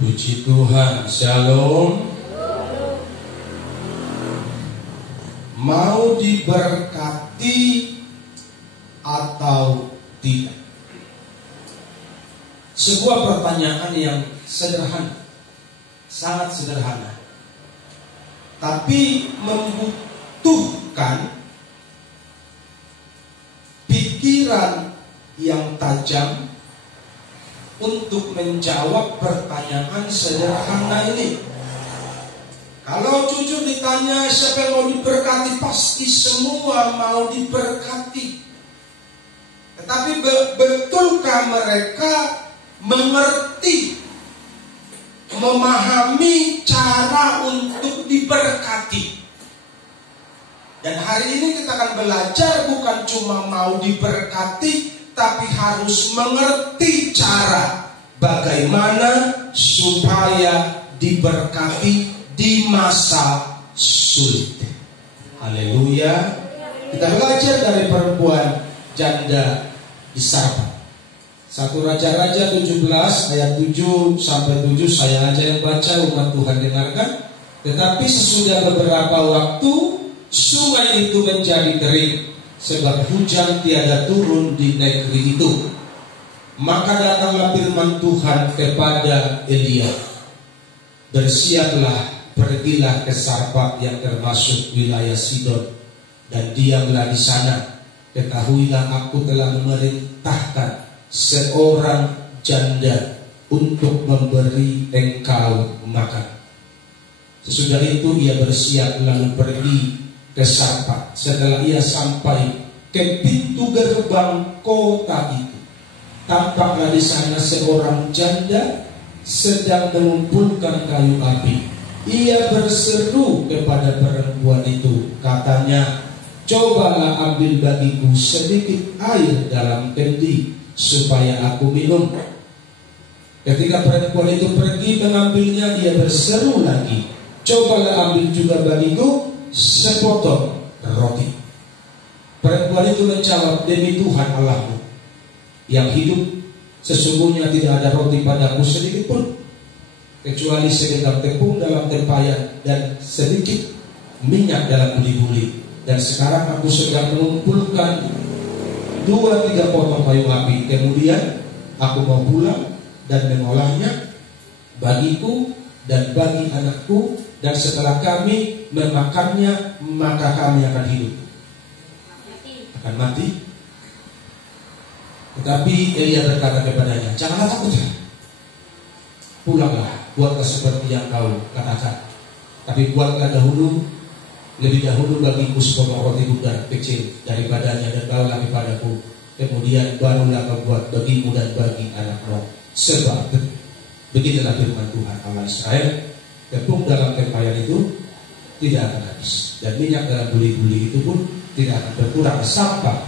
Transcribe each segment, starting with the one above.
Puji Tuhan, shalom. Mau diberkati atau tidak? Sebuah pertanyaan yang sederhana, sangat sederhana, tapi membutuhkan pikiran yang tajam untuk menjawab pertanyaan sederhana ini. Kalau jujur ditanya siapa yang mau diberkati, pasti semua mau diberkati. Tetapi betulkah mereka mengerti, memahami cara untuk diberkati? Dan hari ini kita akan belajar bukan cuma mau diberkati, tapi harus mengerti cara bagaimana supaya diberkati di masa sulit. Haleluya. Kita belajar dari perempuan janda di Sarepta. 1 Raja-Raja 17 ayat 7 sampai 7 saya aja yang baca, umat Tuhan dengarkan. Tetapi sesudah beberapa waktu sungai itu menjadi kering, sebab hujan tiada turun di negeri itu. Maka datanglah firman Tuhan kepada Elia, bersiaplah, pergilah ke Sarepta yang termasuk wilayah Sidon, dan diamlah di sana. Ketahuilah aku telah memerintahkan seorang janda untuk memberi engkau makan. Sesudah itu ia bersiap lalu pergi ke Sarepta. Setelah ia sampai ke pintu gerbang kota itu, tampaklah di sana seorang janda sedang mengumpulkan kayu api. Ia berseru kepada perempuan itu, katanya, cobalah ambil bagiku sedikit air dalam kendi supaya aku minum. Ketika perempuan itu pergi mengambilnya, ia berseru lagi, cobalah ambil juga bagiku sepotong roti. Perempuan itu menjawab, demi Tuhan Allahmu yang hidup, sesungguhnya tidak ada roti padaku sedikit pun, kecuali segenggam tepung dalam tempayan dan sedikit minyak dalam buli-buli. Dan sekarang aku sedang mengumpulkan 2-3 potong kayu api. Kemudian aku mau pulang dan mengolahnya bagiku dan bagi anakku, dan setelah kami memakannya, maka kami akan hidup. Akan mati. Tetapi Elia berkata kepadanya, janganlah takut, pulanglah, buatlah seperti yang kau katakan. Tapi buatlah lebih dahulu bagiku sepotong roti bundar kecil daripadanya, dan bawalah kepadaku. Kemudian barulah kau buat bagimu dan bagi anakmu. Sebab beginilah firman Tuhan Allah Israel, tepung dalam tempayan itu tidak akan habis, dan minyak dalam buli-buli itu pun tidak akan berkurang sampai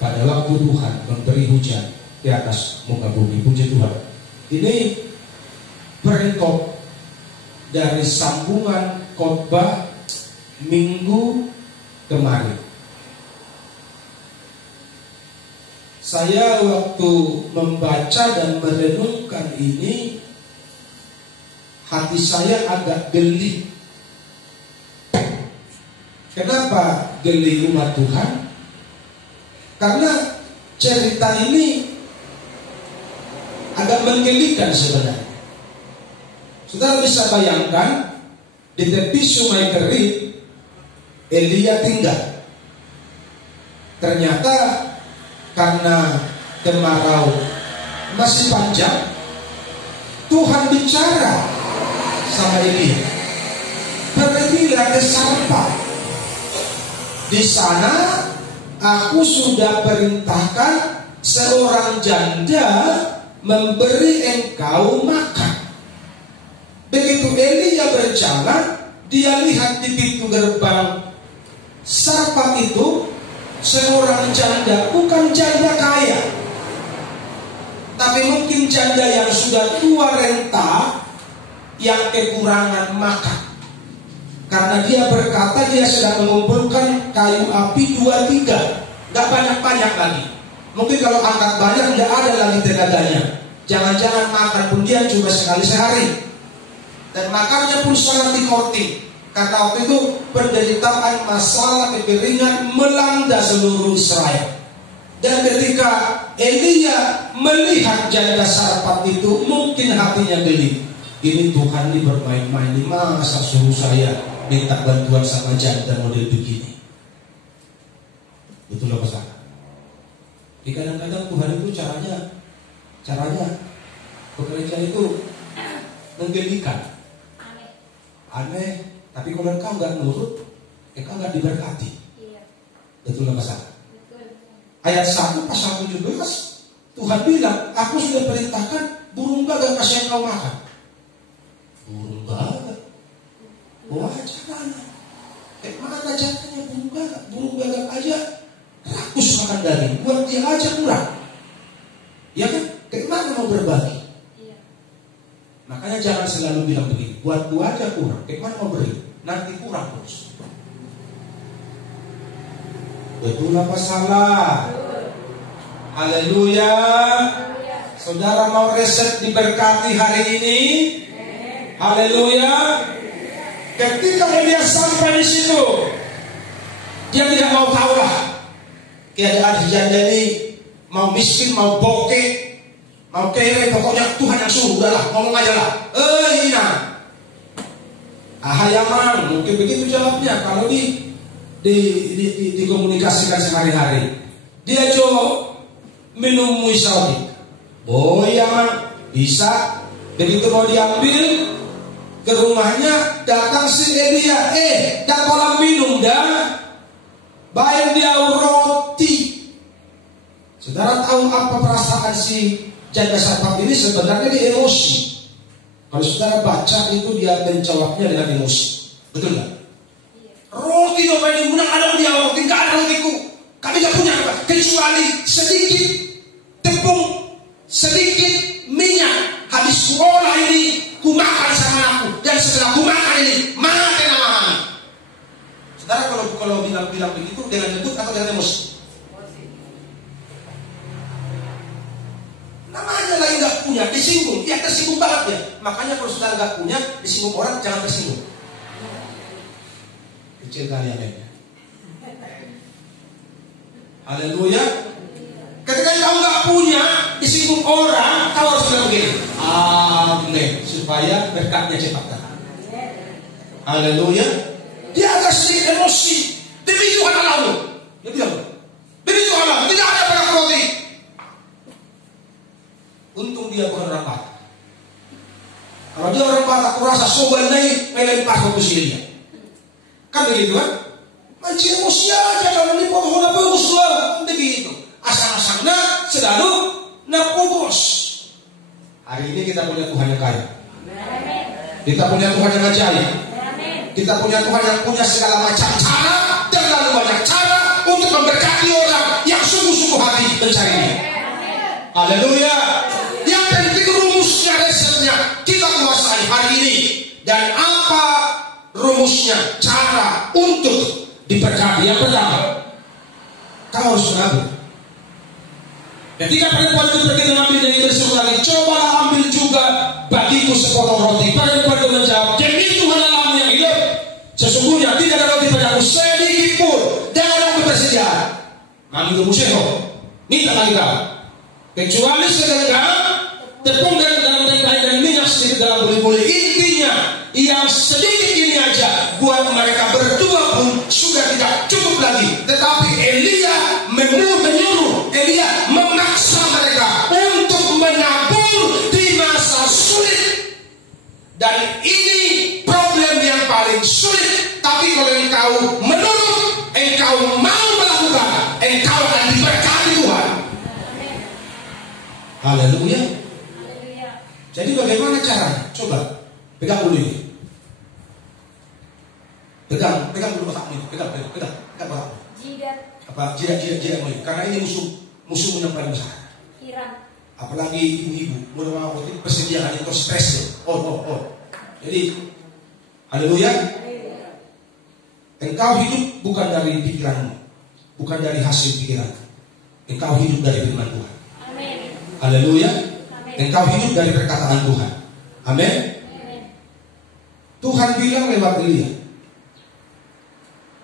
pada waktu Tuhan memberi hujan di atas muka bumi. Puji Tuhan. Ini perikop dari sambungan khotbah minggu kemarin. Saya waktu membaca dan merenungkan ini, hati saya agak geli. Kenapa geli umat Tuhan? Karena cerita ini agak menggelikan sebenarnya. Saudara bisa bayangkan, di tepi sungai kering Elia tinggal. Ternyata karena kemarau masih panjang, Tuhan bicara sama Elia, pergilah ke Sarepta. Di sana aku sudah perintahkan seorang janda memberi engkau makan. Begitu Elia berjalan, dia lihat di pintu gerbang Sarepta itu seorang janda, bukan janda kaya, tapi mungkin janda yang sudah tua renta, yang kekurangan makan. Karena dia berkata dia sedang mengumpulkan kayu api 2-3, gak banyak-banyak lagi. Mungkin kalau angkat banyak tidak ada lagi tenaganya. Jangan-jangan makan pun dia cuma sekali sehari. Dan makannya pun sangat dikorting. Karena waktu itu penderitaan masalah kekeringan melanda seluruh Israel. Dan ketika Elia melihat janda Sarfat itu, mungkin hatinya geli. Ini Tuhan ini bermain-main, ini masa suruh saya minta bantuan sama janda model begini. Betul apa salah? Kadang-kadang Tuhan itu caranya bekerja itu menggelikan. Aneh, tapi kalau engkau nggak nurut, engkau nggak diberkati. Iya. Betul apa salah? Betul. Ayat 1 pasal 17, Tuhan bilang, aku sudah perintahkan burung gagak kasih engkau makan. Burung gagak? Wah, caranya. Mana caranya burung gagak? Burung gagak aja rakus makan daging, buat dia aja kurang. Ya kan? Mana mau berbagi? Makanya jangan selalu bilang begini, buat gua aja kurang, mana mau beri, nanti kurang terus. Betul apa salah? Haleluya. Saudara mau reset diberkati hari ini? Haleluya. Ketika dia sampai di situ, dia tidak mau tahu lah keadaan janda ini, mau miskin, mau bokeh, mau kere, pokoknya Tuhan yang suruh, udahlah, ngomong aja lah. Ina. Ahayaman, mungkin begitu jawabnya kalau dikomunikasikan sehari-hari. Dia coba minum muisaudik. Boyaman, bisa. Begitu mau diambil ke rumahnya, datang si Elia. Dan kolam minum dah. Baik dia roti. Saudara tahu apa perasaan si janda Sarfat ini? Sebenarnya dia emosi. Kalau saudara baca itu dia menjawabnya dengan emosi. Betul nggak? Roti dong ini menang ada dia roti, nggak ada rotiku. Kami nggak punya kecuali sedikit tepung, sedikit minyak. Habis sekolah ini ku makan sama aku, dan setelah ku makan ini makan nama. Saudara kalau bilang begitu dengan lembut atau dengan emosi? Namanya lagi nggak punya, disinggung, dia tersinggung banget ya. Makanya kalau saudara nggak punya, disinggung orang jangan tersinggung. Kecil kali adanya. Haleluya. Ketika kau nggak punya, disinggung orang, kau harus bilang begini, amin, supaya berkatnya cepat datang. Haleluya. Dia agak sedikit emosi. Demi Tuhan Allahmu. Dia bilang, demi Tuhan Allah, tidak ada pada roti. Untung dia bukan orang Batak. Kalau dia orang Batak, aku rasa sobat naik melempar ke dia. Kan begitu kan? Mancing emosi aja kalau ini pohon apa usul begitu. Asang-asangnya selalu napugos. Hari ini kita punya Tuhan yang kaya. Kita punya Tuhan yang ajaib. Kita punya Tuhan yang punya segala macam cara dan lalu banyak cara untuk memberkati orang yang sungguh-sungguh hati mencarinya. Haleluya. Yang penting rumusnya, resepnya kita kuasai hari ini. Dan apa rumusnya, cara untuk diberkati? Yang pertama, kau harus menabur. Ketika perempuan itu pergi mengambil dari bersuruh lagi, cobalah ambil juga bagiku sepotong roti. Perempuan itu menjawab, demi Tuhan Allahmu yang hidup, sesungguhnya tidak ada roti padaku sedikit pun, dan aku bersedia. Manggil museho, minta lagi kau. Kecuali segenggam tepung dan minyak sedikit dalam buli-buli. Intinya yang sedikit ini aja buat mereka berdua pun sudah tidak cukup lagi. Tetapi Elia menyuruh, Elia memaksa mereka untuk menabur di masa sulit. Dan ini problem yang paling sulit. Tapi kalau engkau menurut, engkau mau melakukan, engkau akan diberkati Tuhan. Haleluya. Jadi bagaimana caranya? Coba pegang dulu ini. Pegang dulu otakmu ini. Pegang otakmu. Jidat. Apa jidat mulai. Karena ini musuh yang paling besar. Hiram. Apalagi ibu-ibu, mulai persediaan itu stres. Oh. Jadi, haleluya. Engkau hidup bukan dari pikiranmu, bukan dari hasil pikiran. Engkau hidup dari firman Tuhan. Haleluya. Engkau hidup dari perkataan Tuhan. Amin. Tuhan bilang lewat Elia,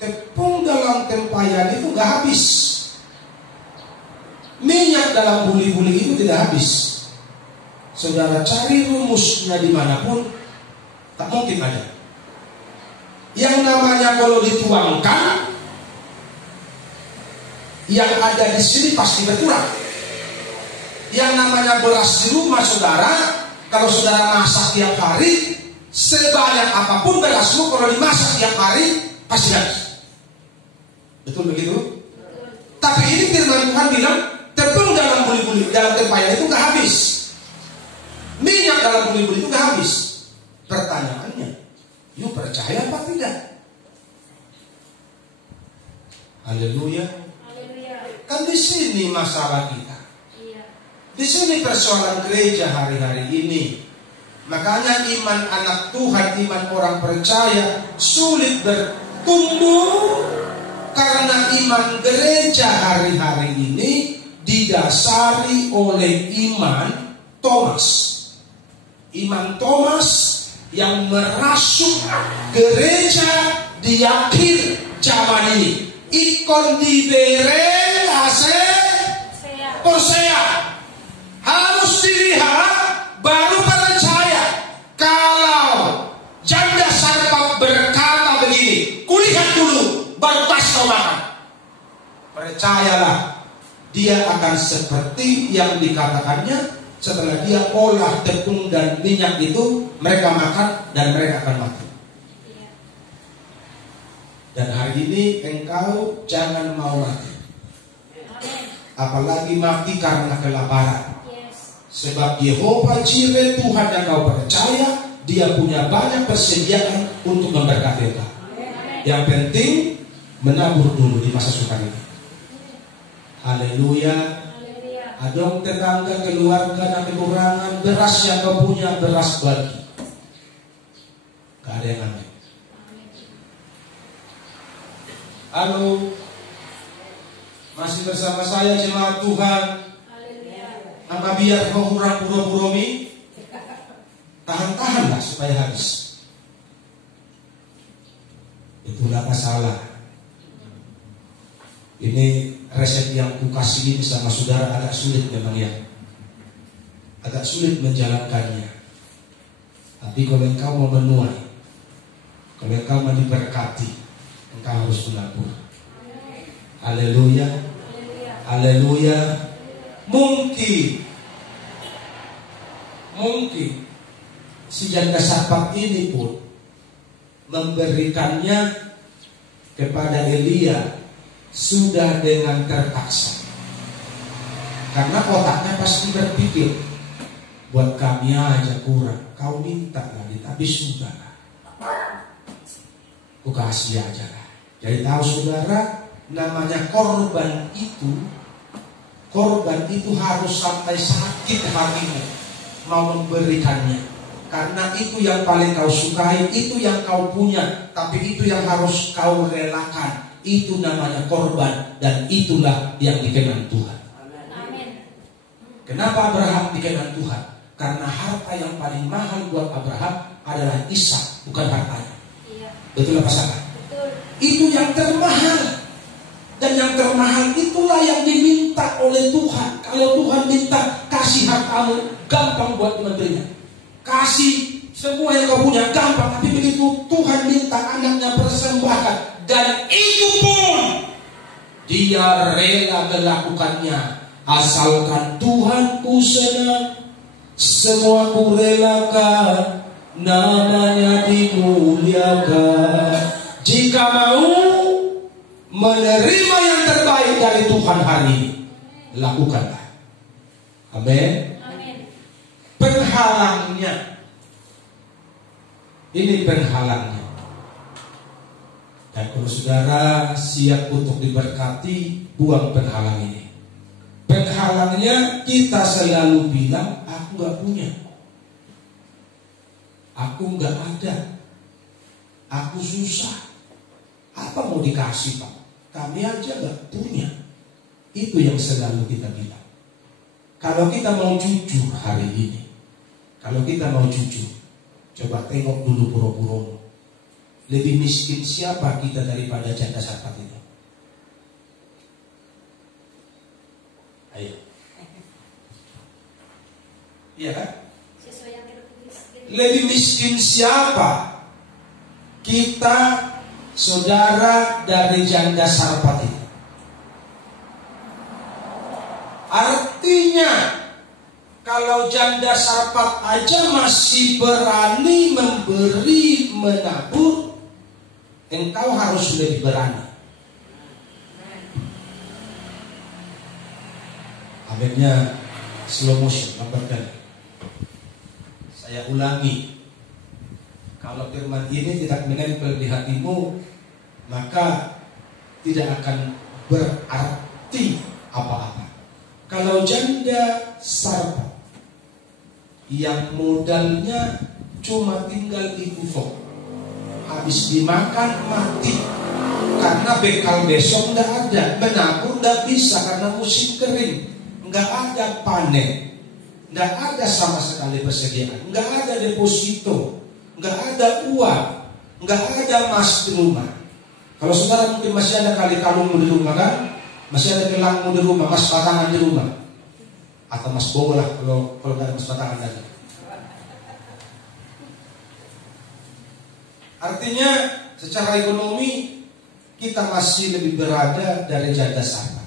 tepung dalam tempayan itu gak habis, minyak dalam buli-buli itu tidak habis. Saudara cari rumusnya dimanapun, tak mungkin ada. Yang namanya kalau dituangkan, yang ada di sini pasti berkurang. Yang namanya beras di rumah saudara, kalau saudara masak tiap hari, sebanyak apapun berasmu kalau dimasak tiap hari pasti habis. Betul begitu? Tapi ini firman Tuhan bilang, tepung dalam buli-buli, dalam tempayan itu gak habis, minyak dalam buli-buli itu gak habis. Pertanyaannya, you percaya apa tidak? Haleluya. Kan di sini masalah kita. Di sini persoalan gereja hari-hari ini. Makanya iman anak Tuhan, iman orang percaya sulit bertumbuh karena iman gereja hari-hari ini didasari oleh iman Thomas. Iman Thomas yang merasuk gereja di akhir zaman ini. Ikon dibere ase Hosea. Harus dilihat baru percaya. Kalau janda sarpat berkata begini, kulihat dulu baru pas kau makan, percayalah dia akan seperti yang dikatakannya. Setelah dia olah tepung dan minyak itu, mereka makan dan mereka akan mati. Dan hari ini engkau jangan mau mati, apalagi mati karena kelaparan. Sebab Yehova Jireh, Tuhan yang kau percaya, dia punya banyak persediaan untuk memberkati engkau. Yang penting menabur dulu di masa sukar ini. Haleluya. Adong tetangga, keluarga yang kekurangan beras yang kau punya, beras bagi. Gak ada yang aneh. Halo, masih bersama saya jemaat Tuhan. Apa biar kau kurang puro-puromi? Tahan-tahanlah supaya habis. Itulah masalah. Ini resep yang kukasih ini sama saudara agak sulit memang ya. Agak sulit menjalankannya. Tapi kalau engkau mau menuai, kalau engkau mau diberkati, engkau harus menabur. Haleluya. Haleluya. Mungkin si janda sarpat ini pun memberikannya kepada Elia sudah dengan terpaksa, karena otaknya pasti berpikir, buat kami aja kurang, kau minta lagi, tapi sudah lah, ku kasih aja lah. Jadi tahu saudara, namanya korban itu harus sampai sakit hatimu mau memberikannya, karena itu yang paling kau sukai, itu yang kau punya, tapi itu yang harus kau relakan. Itu namanya korban, dan itulah yang dikenan Tuhan. Amin. Kenapa Abraham dikenan Tuhan? Karena harta yang paling mahal buat Abraham adalah Ishak, bukan hartanya. Iya. Betul apa salah? Betul. Itu yang termahal. Dan yang termahal itulah yang diminta oleh Tuhan. Kalau Tuhan minta kasih hartamu, gampang buat memberinya. Kasih semua yang kau punya, gampang. Tapi begitu Tuhan minta anaknya persembahkan, dan itu pun dia rela melakukannya. Asalkan Tuhan ku senang, semua ku relakan, namanya dimuliakan. Jika mau menerima yang terbaik dari Tuhan hari ini, lakukanlah. Amin. Penghalangnya, ini penghalangnya. Dan kalau saudara siap untuk diberkati, buang penghalang ini. Penghalangnya kita selalu bilang, aku gak punya, aku gak ada, aku susah. Apa mau dikasih Pak? Kami aja gak punya. Itu yang selalu kita bilang. Kalau kita mau jujur hari ini, kalau kita mau jujur, Coba tengok dulu pura-pura. Lebih miskin siapa kita daripada janda sarpat itu? Ayo. Iya kan? Lebih miskin siapa kita, saudara, dari janda sarpat itu? Artinya kalau janda sarpat aja masih berani memberi, menabur, engkau harus lebih berani. Akhirnya slow motion, lambat kali. Saya ulangi. Kalau firman ini tidak menempel di hatimu, maka tidak akan berarti apa-apa. Kalau janda sarpat yang modalnya cuma tinggal di kufok, habis dimakan mati karena bekal besok nggak ada, menabur nggak bisa karena musim kering, nggak ada panen, nggak ada sama sekali persediaan, nggak ada deposito, nggak ada uang, nggak ada emas di rumah. Kalau saudara mungkin masih ada kali kalungmu di rumah kan, masih ada gelangmu di rumah, emas batangan di rumah, atau emas bongo lah kalau nggak ada emas batangan lagi. Artinya secara ekonomi kita masih lebih berada dari janda sarpat.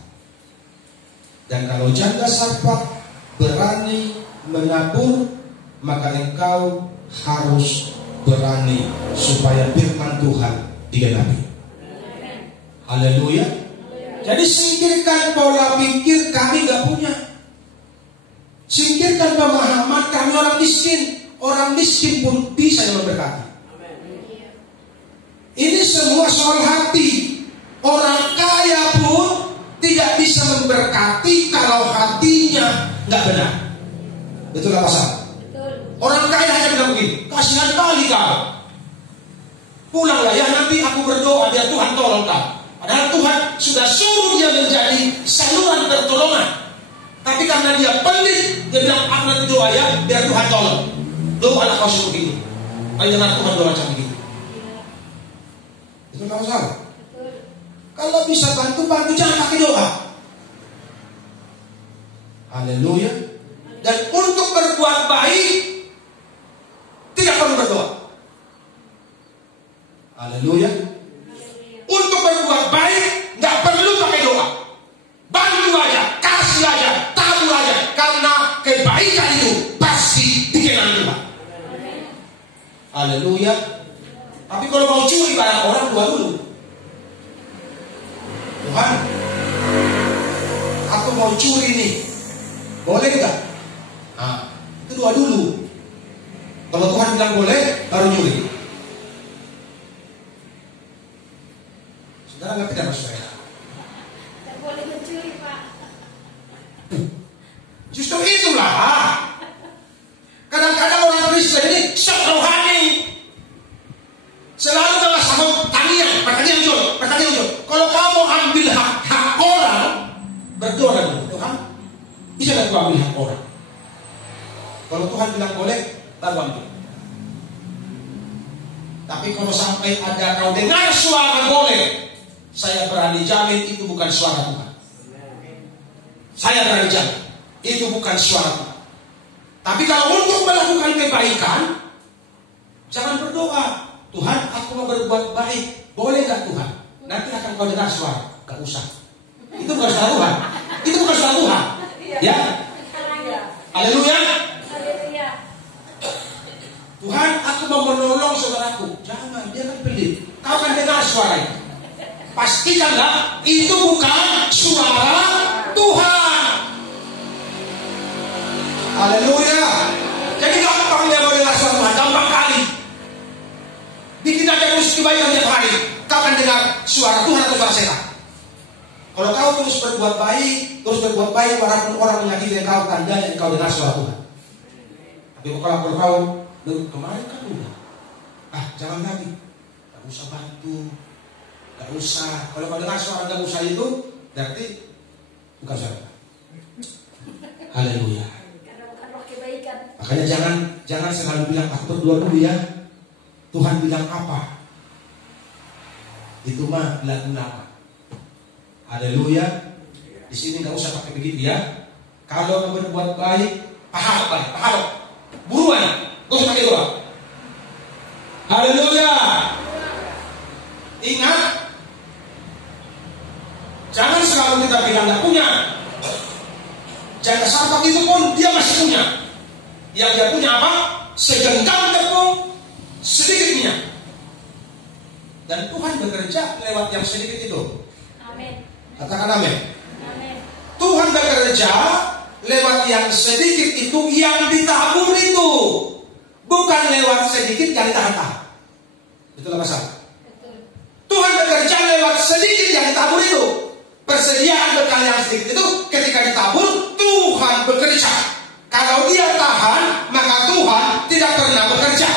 Dan kalau janda sarpat berani menabur, maka engkau harus berani supaya firman Tuhan digenapi. Haleluya. Jadi singkirkan pola pikir kami gak punya. Singkirkan pemahaman kami orang miskin. Orang miskin pun bisa yang memberkati. Ini semua soal hati. Orang kaya pun tidak bisa memberkati kalau hatinya nggak benar. Betul apa salah? Orang kaya hanya bilang begini, kasihan kali kau. Pulanglah ya, nanti aku berdoa biar Tuhan tolong kau. Padahal Tuhan sudah suruh dia menjadi saluran pertolongan. Tapi karena dia pelit, dia bilang aku nanti doa ya biar Tuhan tolong. Doa lah kau suruh begini. Ayo dengar Tuhan doa macam begitu. Itu kalau salah. Kalau bisa bantu jangan pakai doa. Haleluya. Dan untuk berbuat baik tidak perlu berdoa. Haleluya. Untuk berbuat baik nggak perlu pakai doa. Bantu aja, kasih aja, tabur aja, karena kebaikan itu pasti dikenal Tuhan. Haleluya. Tapi kalau mau curi barang orang, doa dulu. Tuhan, aku mau curi nih, boleh nggak? Nah, itu doa dulu. Kalau Tuhan bilang boleh, baru nyuri. Saudara ngerti kan maksud saya? Tidak boleh mencuri, Pak. Justru itulah. Kadang-kadang orang Kristen ini sok rohani. Selalu dengan sama pertanyaan jujur. Kalau kamu ambil hak orang, berdoa dengan Tuhan, bisa nggak kau ambil hak orang? Kalau Tuhan bilang boleh, baru ambil. Tapi kalau sampai ada kau dengar suara boleh, saya berani jamin itu bukan suara Tuhan. Saya berani jamin itu bukan suara Tuhan. Tapi kalau untuk melakukan kebaikan, jangan berdoa, Tuhan aku mau berbuat baik, boleh gak Tuhan? Nanti akan kau dengar suara. Gak usah. Itu bukan suara Tuhan. Itu bukan suara Tuhan. Ya. Haleluya. Tuhan aku mau menolong saudaraku. Jangan, dia kan pelit. Kau akan dengar suara itu. Pastikanlah itu bukan suara Tuhan. Haleluya. Jadi gampang dia mau dengar suara Tuhan. Gampang kali. Bikin aja terus kebaikan tiap hari, kau akan dengar suara Tuhan atau suara setan. Kalau kau terus berbuat baik, walaupun orang menyakiti kau, tanda yang kau dengar suara Tuhan. Tapi kalau kau kemarin kan udah, jangan lagi, gak usah bantu, gak usah. Kalau kau dengar suara gak usah itu, berarti bukan suara Tuhan. Haleluya. Karena bukan roh kebaikan. Makanya Jangan selalu bilang aku berdoa dulu ya. Tuhan bilang apa? Itu mah lagu lama. Haleluya. Di sini nggak usah pakai begitu ya. Kalau mau berbuat baik, pahala. Buruan, gak usah pakai doa. Haleluya. Ingat, jangan selalu kita bilang nggak punya. Janda Sarfat itu pun dia masih punya. Yang dia punya apa? Segenggam tepung, sedikit minyak. Dan Tuhan bekerja lewat yang sedikit itu. Amin. Katakan amin. Amin. Tuhan bekerja lewat yang sedikit itu, yang ditabur itu. Bukan lewat sedikit yang ditahan. Betul apa salah? Betul. Tuhan bekerja lewat sedikit yang ditabur itu. Persediaan bekal yang sedikit itu ketika ditabur, Tuhan bekerja. Kalau dia tahan, maka Tuhan tidak pernah bekerja.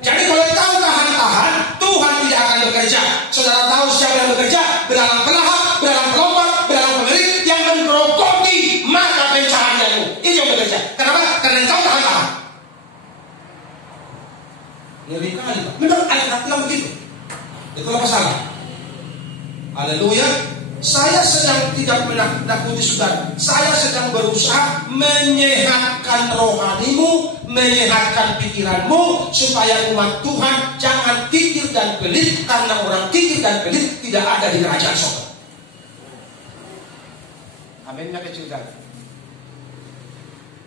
Jadi kalau tahu tahan, Tuhan tidak akan bekerja. Saudara tahu siapa yang bekerja? Belalang pelahap, belalang pelompat, belalang pemilik yang menggerogoki mata pencaharianmu. Itu yang bekerja. Kenapa? Karena engkau tahan. Lebih kali, Pak. Benar, ayat bilang begitu. Itu apa salah? Haleluya. Saya sedang tidak menakuti saudara. Saya sedang berusaha menyehatkan rohanimu, menyehatkan pikiranmu, supaya umat Tuhan jangan kikir dan pelit, karena orang kikir dan pelit tidak ada di kerajaan surga. Aminnya kecil kan?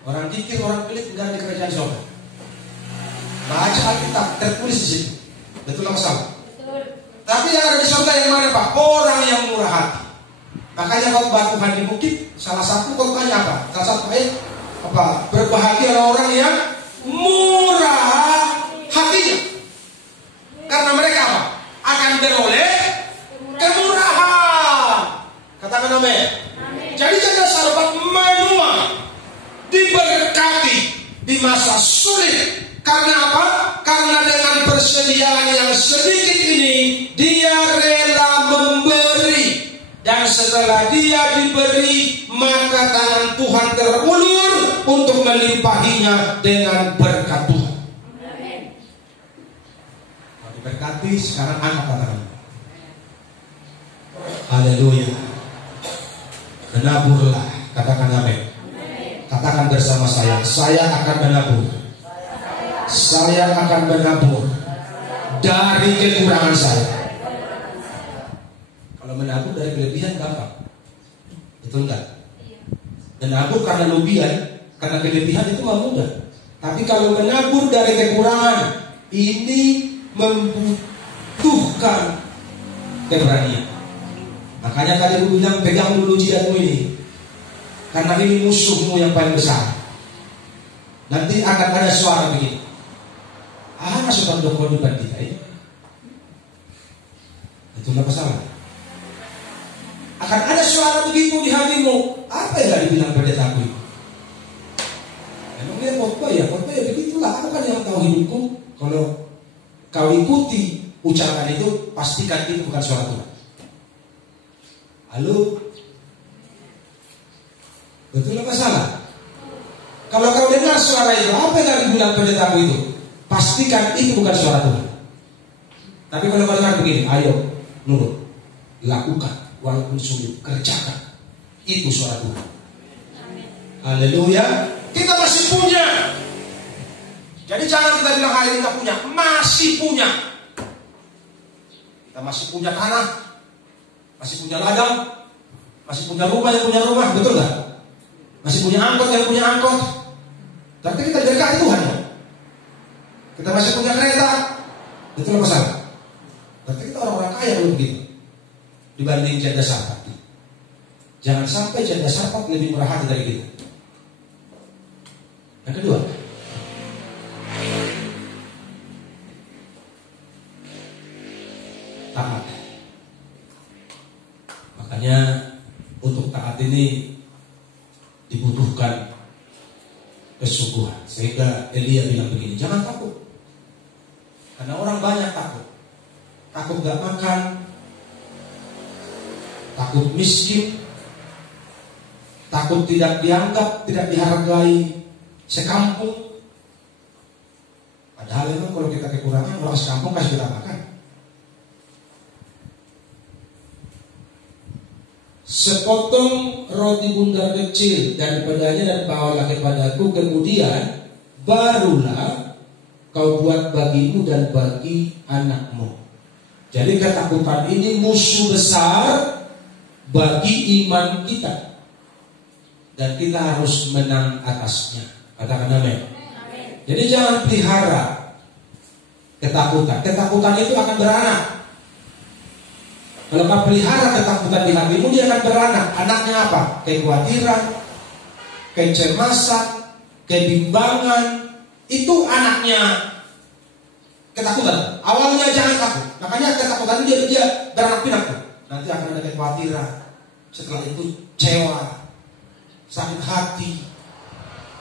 Orang kikir, orang pelit tidak ada di kerajaan surga. Baca Alkitab, tertulis di situ. Betul apa salah? Betul. Tapi yang ada di surga yang mana, Pak? Orang yang murah hati. Makanya khotbah Tuhan di bukit, salah satu khotbahnya apa? Salah satu ayat apa? Berbahagia orang yang murah hatinya, karena mereka apa? Akan beroleh kemurahan. Katakan amin. Jadi janda Sarfat menua, diberkati di masa sulit. Karena apa? Karena dengan persediaan yang sedikit ini, dia rela memberi. Dan setelah dia diberi, maka tangan Tuhan terulur untuk melimpahinya dengan berkat Tuhan. Amin. Kalau diberkati, sekarang angkat tangan. Haleluya. Menaburlah. Katakan amin. Katakan bersama saya akan menabur. Saya akan menabur dari kekurangan saya. Kalau menabur dari kelebihan gampang, betul enggak? Menabur karena kelebihan, karena kelebihan itu mah mudah. Tapi kalau menabur dari kekurangan, ini membutuhkan keberanian. Makanya tadi aku bilang pegang dulu jidatmu ini, karena ini musuhmu yang paling besar. Nanti akan ada suara begini. Sudah dokter di depan kita ya. Itu nggak masalah. Akan ada suara begitu di hatimu. Apa yang gak dibilang pendeta aku itu? Emangnya khotbah ya begitulah. Aku kan yang tahu hidupku. Kalau kau ikuti ucapan itu, pastikan itu bukan suara Tuhan. Halo? Betul apa salah? Kalau kau dengar suara itu, apa yang gak dibilang pendeta aku itu? Pastikan itu bukan suara Tuhan. Tapi kalau kau dengar begini, ayo nurut, lakukan. Walaupun sulit, kerjakan. Itu suara Tuhan. Haleluya. Kita masih punya. Jadi jangan kita bilang hari ini nggak punya. Masih punya. Kita masih punya tanah, masih punya ladang, masih punya rumah yang punya rumah, betul nggak? Masih punya angkot yang punya angkot. Tapi kita dekat Tuhan ya. Kita masih punya kereta, betul apa salah? Berarti kita orang-orang kaya dulu begitu. Dibanding janda Sarfat. Jangan sampai janda Sarfat lebih murah hati dari kita. Yang kedua, taat. Makanya untuk taat ini dibutuhkan kesungguhan. Sehingga Elia bilang begini, jangan takut. Karena orang banyak takut. Takut gak makan, takut miskin, takut tidak dianggap, tidak dihargai sekampung. Padahal memang kalau kita kekurangan, orang sekampung kasih kita makan. Sepotong roti bundar kecil daripadanya dan bawalah kepadaku, kemudian barulah kau buat bagimu dan bagi anakmu. Jadi ketakutan ini musuh besar bagi iman kita, dan kita harus menang atasnya. Katakan amin. Jadi jangan pelihara ketakutan. Ketakutan itu akan beranak. Kalau kau pelihara ketakutan di hatimu, dia akan beranak. Anaknya apa? Kekhawatiran, kecemasan, kebimbangan. Itu anaknya ketakutan. Awalnya jangan takut. Makanya ketakutan itu dia beranak pinak. Nanti akan ada kekhawatiran. Setelah itu kecewa, sakit hati,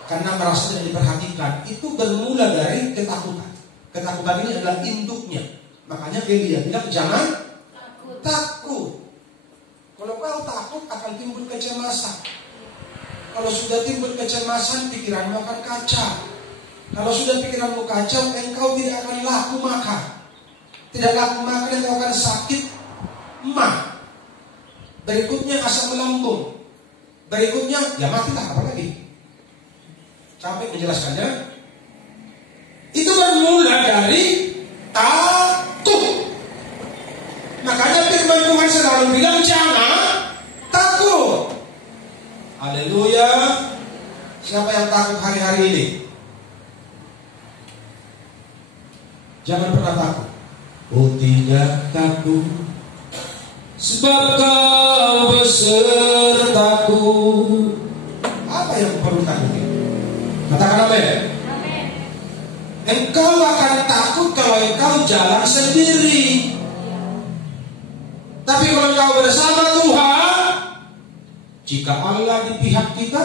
karena merasa tidak diperhatikan. Itu bermula dari ketakutan. Ketakutan ini adalah induknya. Makanya dia bilang jangan takut. Kalau kau takut akan timbul kecemasan. Kalau sudah timbul kecemasan, pikiranmu akan kacau. Kalau sudah pikiranmu kacau, engkau tidak akan laku makan. Tidak laku makan, engkau akan sakit mah. Berikutnya asam lambung. Berikutnya ya matilah, apa lagi? Capek menjelaskannya. Itu bermula dari takut. Makanya firman Tuhan selalu bilang jangan takut. Haleluya. Siapa yang takut hari-hari ini? Jangan pernah takut. Oh tidak takut, sebab kau besertaku. Apa yang perlu takuti? Katakan amin. Engkau akan takut kalau engkau jalan sendiri. Tapi kalau engkau bersama Tuhan, jika Allah di pihak kita,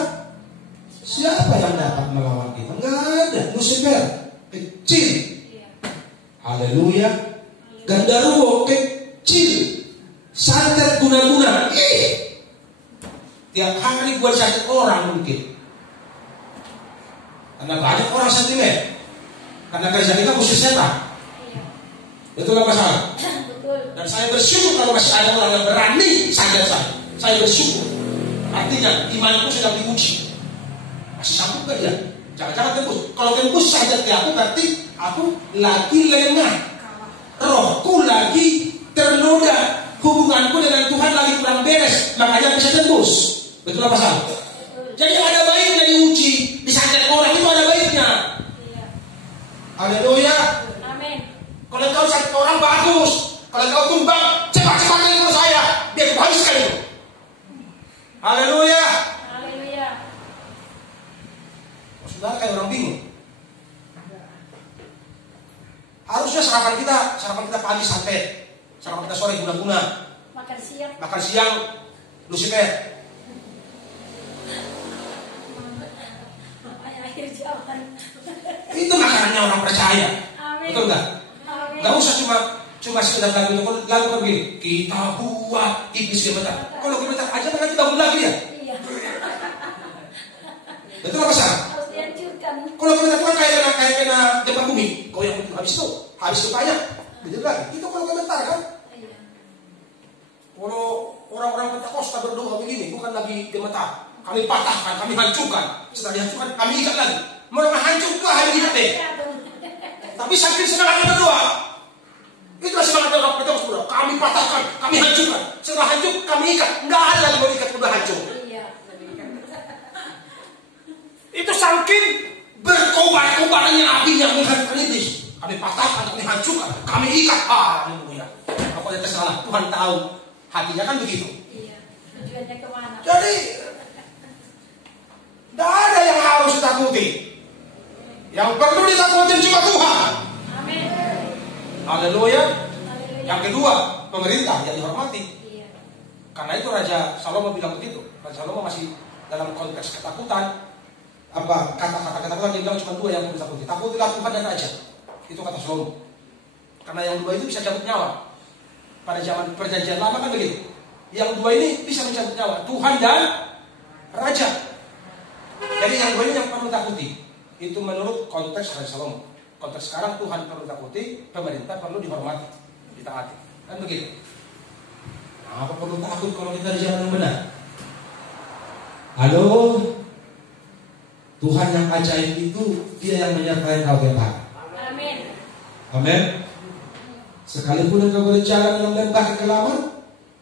siapa yang dapat melawan kita? Enggak ada. Lucifer kecil. Haleluya. Gandaruo kecil. Santet guna-guna. Tiap hari buat santet orang mungkin. Karena banyak orang sentimen. Karena kerja kita musuh setan. Betul apa salah? Dan saya bersyukur kalau masih ada orang yang berani santet saya. Saya bersyukur. Artinya imanku sedang diuji. Masih sanggup gak dia? Jangan-jangan tembus. Kalau tembus santet ke aku, berarti aku lagi lengah. Rohku lagi ternoda. Hubunganku dengan Tuhan lagi kurang beres. Makanya bisa tembus. Betul apa salah? Jadi ada baiknya diuji. Disantet orang itu ada baiknya. Haleluya. Amin. Kalau kau sakit orang bagus. Kalau kau tumbang, cepat-cepat ke saya. Biar aku habiskan itu. Haleluya. Haleluya. Saudara kayak orang bingung. Harusnya sarapan kita pagi santet. Sarapan kita sore guna-guna. Makan siang Lucifer. Itu makanannya orang percaya. Amin. Betul nggak? Nggak usah cuma sekedar lagu begini. Kita buat iblis gemetar. Kalau gemetar aja nanti bangun lagi ya. Iya. Betul apa salah? Harus dihancurkan. Kalau gemetar kan kayak kena gempa bumi. Kau yang habis itu banyak. Betul lagi. Itu kalau gemetar kan? Iya. Kalau orang-orang Pentakosta berdoa begini, bukan lagi gemetar. Kami patahkan, kami hancurkan. Setelah dihancurkan, kami ikat lagi. Mau hancur ke hari kita deh. Tapi sambil semangatnya berdoa. Itulah semangatnya orang Pentakosta. Kami patahkan, kami hancurkan. Setelah hancur, kami ikat. Nggak ada lagi mau ikat, udah hancur. Itu saking berkobar-kobarnya api yang menghancurkan iblis. Kami patahkan, kami hancurkan, kami ikat. Haleluya. Pokoknya terserah, Tuhan tahu. Hatinya kan begitu. Iya. Tujuannya kemana? Jadi tidak ada yang harus ditakuti. Yang perlu ditakuti cuma Tuhan. Amin. Haleluya. Yang kedua, pemerintah yang dihormati. Iya. Karena itu Raja Salomo bilang begitu. Raja Salomo masih dalam konteks ketakutan. Apa kata-kata ketakutan dia bilang cuma dua yang perlu ditakuti. Takutilah Tuhan dan Raja. Itu kata Salomo. Karena yang dua itu bisa cabut nyawa. Pada zaman perjanjian lama kan begitu. Yang dua ini bisa mencabut nyawa, Tuhan dan Raja. Jadi yang dua ini yang perlu takuti. Itu menurut konteks Raja Salomo. Konteks sekarang Tuhan perlu takuti, pemerintah perlu dihormati, ditaati. Kan begitu. Nah, apa perlu takut kalau kita di jalan yang benar? Halo, Tuhan yang ajaib itu Dia yang menyertai kau tiap hari. Amin. Amin. Sekalipun engkau berjalan dalam lembah kekelaman,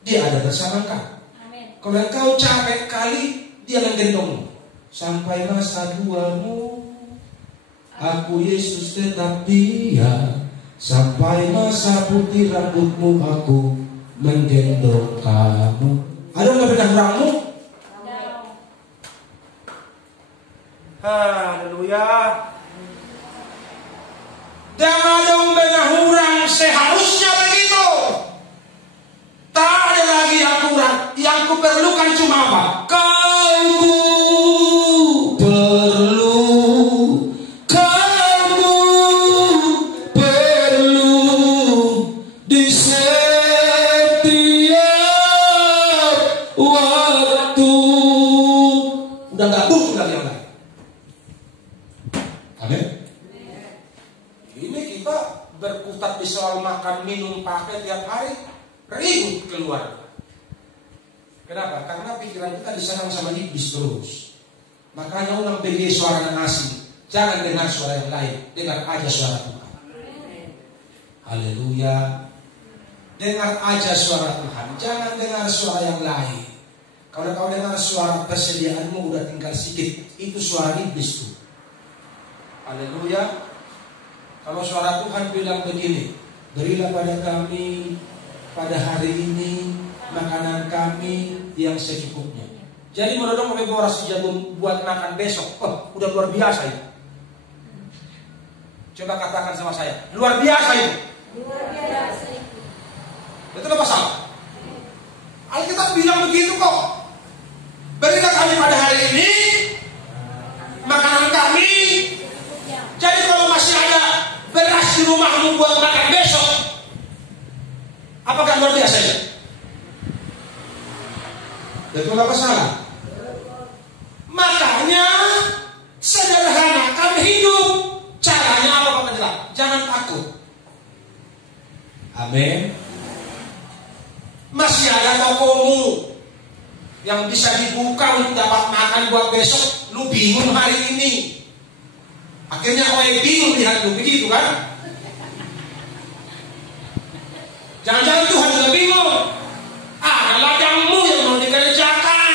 Dia ada bersama kau. Amin. Kalau engkau capek kali, Dia menggendongmu. Sampai masa tuamu, aku Yesus tetap Dia. Sampai masa putih rambutmu, aku menggendong kamu. Ada nggak bedah kurangmu? Haleluya. Dan ada bedah kurang, seharusnya begitu. Tak ada lagi yang kurang. Yang kuperlukan cuma apa? Kamu perlu. Kamu perlu di setiap waktu. Udah gak butuh lagi yang lain. Amin. Ini kita berkutat di soal makan, minum, pakai tiap hari. Ribut keluar. Kenapa? Karena pikiran kita diserang sama iblis terus. Makanya ulang pergi suara yang asing. Jangan dengar suara yang lain. Dengar aja suara Tuhan. Haleluya. Dengar aja suara Tuhan. Jangan dengar suara yang lain. Kalau kau dengar suara persediaanmu udah tinggal sedikit, itu suara iblis tuh. Haleluya. Kalau suara Tuhan bilang begini, berilah pada kami pada hari ini makanan kami yang secukupnya. Jadi menodong pakai boras jagung buat makan besok. Oh, udah luar biasa itu. Coba katakan sama saya, luar biasa itu. Luar biasa itu. Itu apa salah? Alkitab bilang begitu kok. Berilah kami pada hari ini makanan kami. Jadi kalau masih ada beras di rumahmu buat makan besok, apakah luar biasa ya? Betul apa salah? Makanya sederhanakan hidup. Caranya apa Pak Penjelas? Jangan takut. Amin. Masih ada tokomu yang bisa dibuka untuk dapat makan buat besok. Lu bingung hari ini. Akhirnya kau bingung lihat lu begitu kan? Jangan-jangan Tuhan juga bingung. Ladangmu yang mau dikerjakan.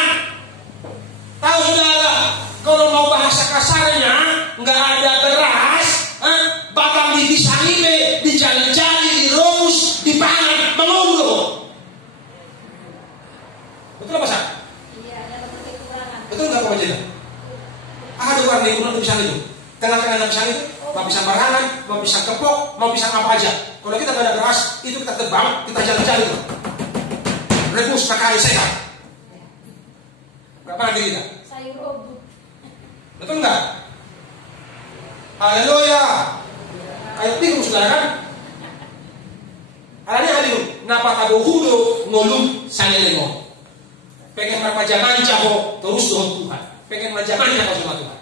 Tahu saudara, kalau mau bahasa kasarnya, nggak ada beras, batang disangibe, dijali-jali, direbus, dipangan, mengunduh. Betul apa sah? Iya, ada kekurangan. Betul nggak Pak Jenderal? Ada orang yang kurang pisang itu. Tengah-tengah pisang itu, mau pisang barangan, mau pisang kepok, mau pisang apa aja. Kalau kita nggak ada beras, itu kita tebang, kita jali-jali tuh. Rebus pakai air sehat. Berapa nanti kita? Sayur rebus. Betul nggak? Haleluya. Kayak bingung saudara kan? Alanya bingung. Napa tabu hudo ngolum sanelemo. Pengen manja kok terus doa Tuhan. Pengen manja kok sama Tuhan.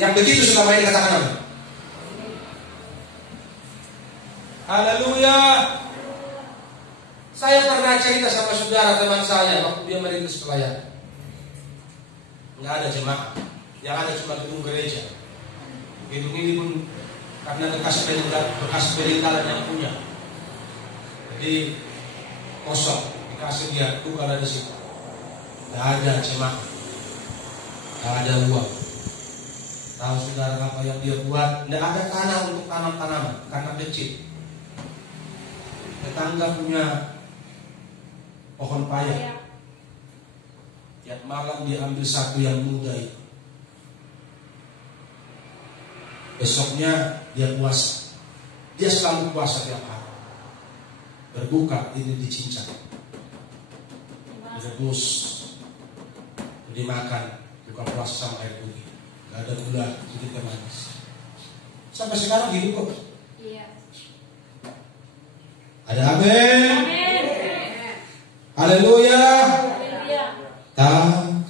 Yang begitu sudah main dikatakan apa? Haleluya. Saya pernah cerita sama saudara teman saya waktu dia merintis pelayanan. Nggak ada jemaah, yang ada cuma gedung gereja. Gedung ini pun karena bekas peninggalan yang punya, jadi kosong, dikasih dia tuh kalau di situ. Nggak ada jemaah, nggak ada uang. Tahu saudara apa yang dia buat? Nggak ada tanah untuk tanam tanaman karena kecil. Tetangga punya pohon paya. Tiap malam dia ambil satu yang muda itu. Besoknya dia puasa. Dia selalu puasa tiap hari. Berbuka ini dicincang, direbus, dimakan, buka puasa sama air putih. Gak ada gula, sedikit manis. Sampai sekarang hidup kok. Iya. Ada amin. Amin. Haleluya. Haleluya. Tak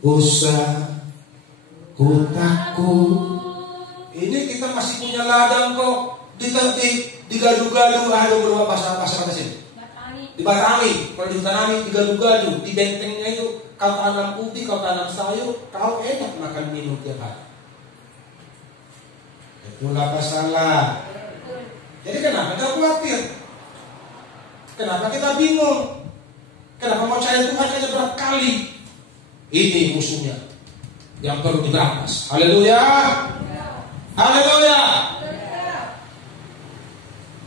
usah ku takut. Ini kita masih punya ladang kok. Digadu-gadu, aduh berapa bahasa sini. Dibatangi, kalau ditanami digadu-gadu, di bentengnya itu kau tanam ubi, kau tanam sayur, kau enak makan minum tiap hari. Itulah masalah. Jadi kenapa kita khawatir? Kenapa kita bingung? Kenapa mau cari Tuhan aja berat kali? Ini musuhnya yang perlu diberantas. Haleluya. Haleluya.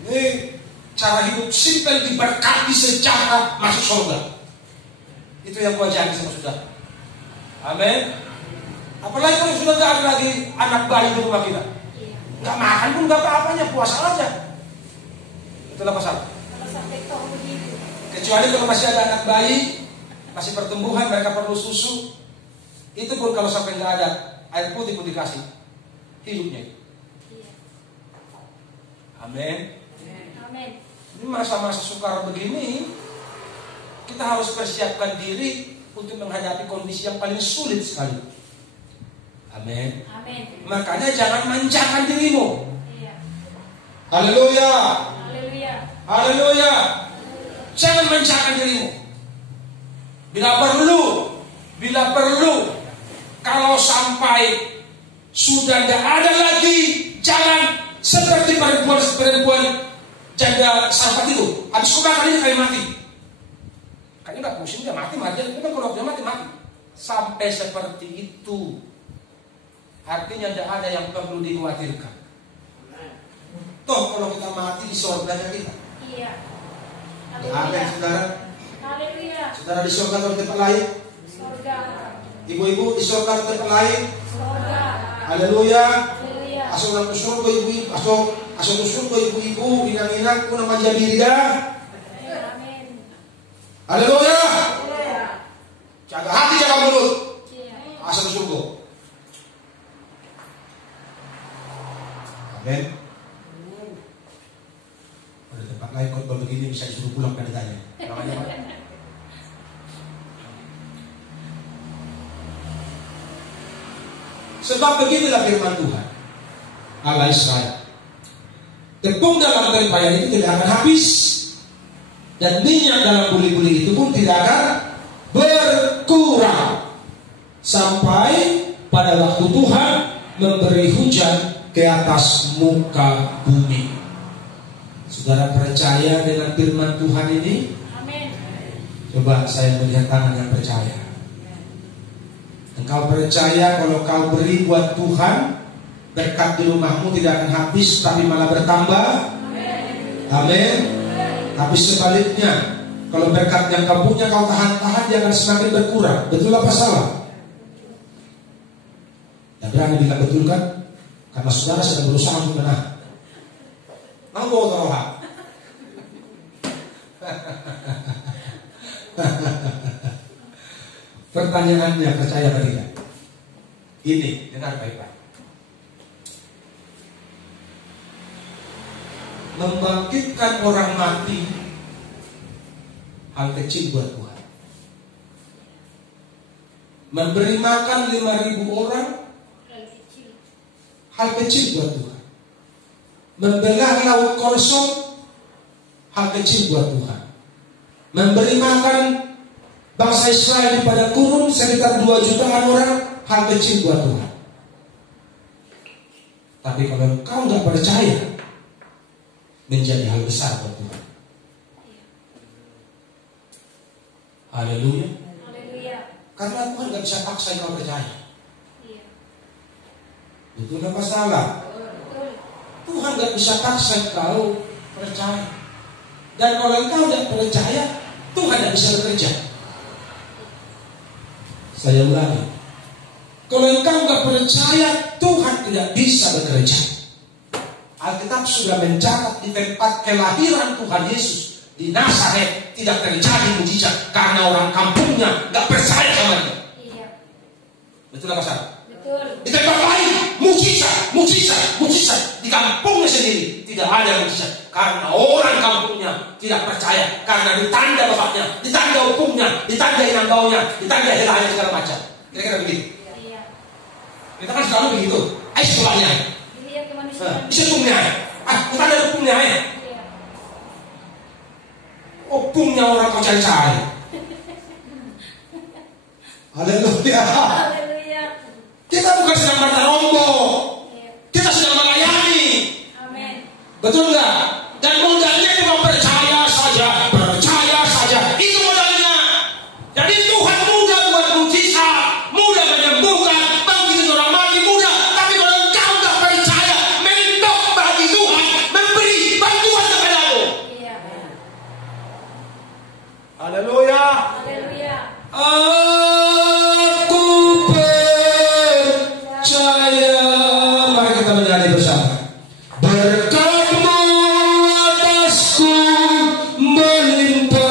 Ini cara hidup simpel diberkati secara masuk surga. Itu yang gua ajari sama saudara. Amin. Apalagi kalau sudah gak ada lagi anak bayi di rumah kita. Gak makan pun gak apa-apanya, puasa aja. Itulah pasal. Kecuali kalau masih ada anak bayi, masih pertumbuhan, mereka perlu susu. Itu pun kalau sampai gak ada air putih pun dikasih hidupnya. Amin. Amin. Ini masa-masa sukar begini, kita harus persiapkan diri untuk menghadapi kondisi yang paling sulit sekali. Amin. Amin. Makanya jangan manjakan dirimu. Iya. Haleluya. Haleluya. Haleluya. Jangan manjakan dirimu. Bila perlu, kalau sampai sudah tidak ada lagi, jangan seperti perempuan janda Sarfat itu. Habis kebakaran ini kayak mati. Kayaknya nggak pusing, dia mati. Itu kan kalau dia mati. Sampai seperti itu. Artinya tidak ada yang perlu dikhawatirkan. Toh kalau kita mati di surganya kita. Iya. Amin, saudara. Haleluya. Saudara di surga atau tempat lain? Surga. Ibu-ibu di surga atau tempat lain? Surga. Haleluya. Haleluya. Asal nang surga ibu-ibu, asal surga ibu-ibu, inang-inang kuna manjabirida. Amin. Haleluya. Haleluya. Jaga hati, jaga mulut. Iya. Asal surga. Amin. Ada tempat lain khotbah begini bisa disuruh pulang kan ditanya. Makanya Pak. Sebab beginilah firman Tuhan Allah Israel. Tepung dalam tempayan itu tidak akan habis, dan minyak dalam buli-buli itu pun tidak akan berkurang sampai pada waktu Tuhan memberi hujan ke atas muka bumi. Saudara percaya dengan firman Tuhan ini? Amin. Coba saya melihat tangan yang percaya. Engkau percaya kalau kau beri buat Tuhan, berkat di rumahmu tidak akan habis, tapi malah bertambah? Amin. Tapi sebaliknya, kalau berkat yang kau punya kau tahan-tahan, dia akan semakin berkurang. Betul apa salah? Dan berani bilang betul kan? Karena saudara sedang berusaha untuk menahan. Nanggo toroha. Pertanyaannya, percaya atau tidak? Ini, dengar baik-baik. Membangkitkan orang mati hal kecil buat Tuhan. Memberi makan 5.000 orang hal kecil buat Tuhan. Membelah laut kosong hal kecil buat Tuhan. Memberi makan bangsa Israel di padang gurun sekitar 2 jutaan orang hal kecil buat Tuhan. Tapi kalau engkau nggak percaya, menjadi hal besar buat Tuhan. Haleluya. Haleluya. Karena Tuhan nggak bisa paksa engkau percaya. Iya. Itu nggak masalah. Betul. Tuhan nggak bisa paksa engkau percaya. Dan kalau engkau nggak percaya, Tuhan nggak bisa bekerja. Saya ulangi. Kalau engkau nggak percaya, Tuhan tidak bisa bekerja. Alkitab sudah mencatat di tempat kelahiran Tuhan Yesus di Nazaret tidak terjadi mujizat karena orang kampungnya nggak percaya sama dia. Iya. Betul apa salah? Betul. Di tempat lain mujizat di kampungnya sendiri tidak ada mujizat karena orang kampungnya tidak percaya karena ditanda bapaknya, ditanda hukumnya, ditanda inang baunya, ditanda helanya segala macam. Kira-kira begitu. Iya. Kita kan selalu begitu. Ayo sebabnya. Iya. Bisa hukumnya. Bukan ada hukumnya ya. Iya. Hukumnya orang kau cari-cari. Haleluya. Haleluya. Kita bukan sedang bertarombong. Iya. Kita sedang melayani. Amin. Betul nggak? Dan modalnya cuma percaya saja. Percaya saja. Itu modalnya. Jadi Tuhan mudah buat mujizat, mudah menyembuhkan, bangkitin orang mati mudah. Tapi kalau engkau nggak percaya, mentok bagi Tuhan memberi bantuan kepadamu. Iya. Haleluya. Haleluya. Aku percaya. Mari kita menyanyi bersama. Berkat-Mu atasku melimpah,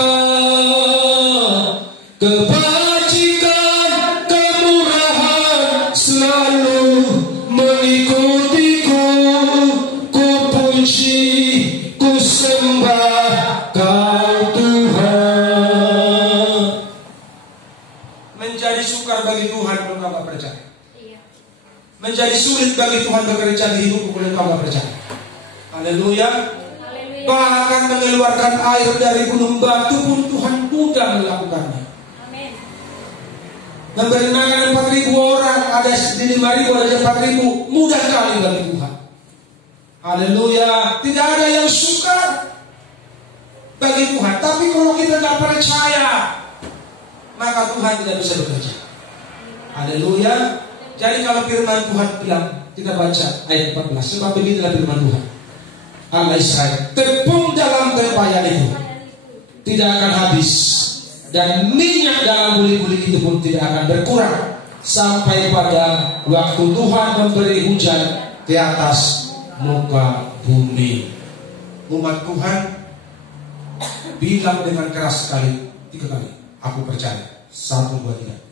kebajikan, kemurahan selalu mengikutiku. Ku puji, ku sembah Kau Tuhan. Menjadi sukar bagi Tuhan kalau kau gak percaya. Iya. Menjadi sulit bagi Tuhan bekerja di hidupku kalau kau gak percaya. Haleluya. Haleluya. Bahkan mengeluarkan air dari gunung batu pun Tuhan mudah melakukannya. Amin. Memberi makan 4.000 orang, ada di 5.000, ada 4.000, mudah sekali bagi Tuhan. Haleluya. Tidak ada yang sukar bagi Tuhan. Tapi kalau kita gak percaya, maka Tuhan tidak bisa bekerja. Haleluya. Jadi kalau firman Tuhan bilang, kita baca ayat 14. Sebab beginilah firman Tuhan, Allah Israel, tepung dalam tempayan itu tidak akan habis, dan minyak dalam buli-buli itu pun tidak akan berkurang, sampai pada waktu Tuhan memberi hujan di atas muka bumi. Umat Tuhan bilang dengan keras sekali 3 kali, aku percaya. 1, 2, 3.